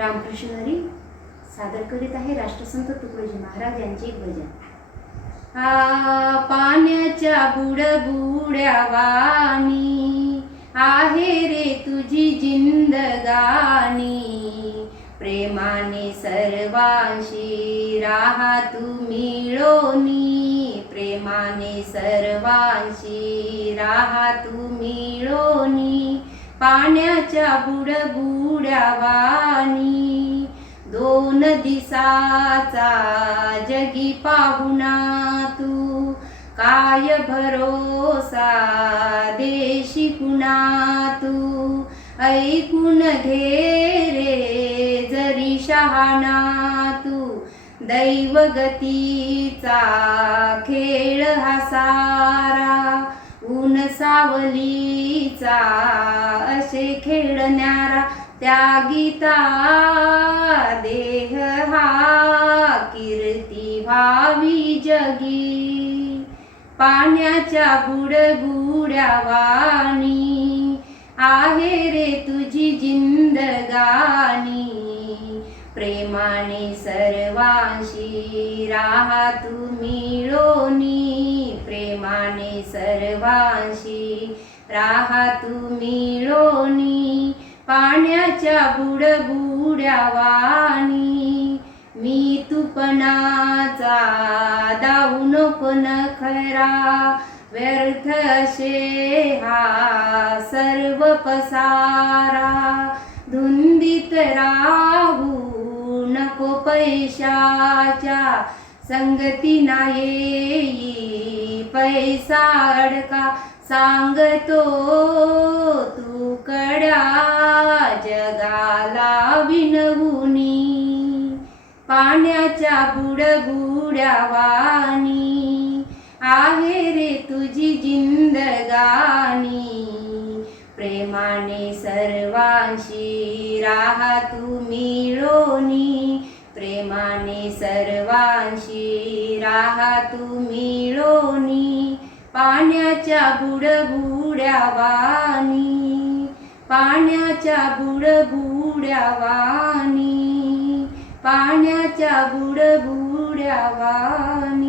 रामकृष्ण हरी सादर करीत आहे राष्ट्रसंत तुकडोजी महाराज यांचे एक भजन. आ पाण्याच्या बुडबुड्या वाणी आहे रे तुझी जिंदगानी. प्रेमाने सर्वांशी राहा तू मिळोनी. प्रेमाने सर्वांशी राहा तू मिळोनी. पाण्याच्या बुडबुड्या वा दोन दिसाचा जगी पाहुणा तू काय भरोसा देशी कुणा तू ऐकून घे रे जरी शहाणा तू दैवगतीचा खेळ हा सारा. ऊन सावलीचा असे खेळणारा त्यागिता देह हा कीर्ती व्हावी जगी पाण्याच्या बुडबुड्या वाणी आहे रे तुझी जिंदगानी प्रेमाने सर्वांशी राहा तू मिळोनी प्रेमाने सर्वांशी राहा तू मिळोनी पाण्याच्या बुडबुड्या वाणी. मी तुपणाचा दाऊ नको खरा. व्यर्थ असे हा सर्व पसारा. धुंदीत राहू नको पैशाच्या. संगती नाही पैसा अडका. सांगतो तू कडा जगाला विनवुनी पाण्याच्या बुडबुड्या वाणी. आहे रे तुझी जिंदगानी प्रेमाने सर्वांशी राहा तू मिळोनी. सर्वांशी राहा तू मिळोनी पाण्याच्या बुडबुड्या वाणी पाण्याच्या बुडबुड्या वाणी पाण्याच्या बुडबुड्या वाणी.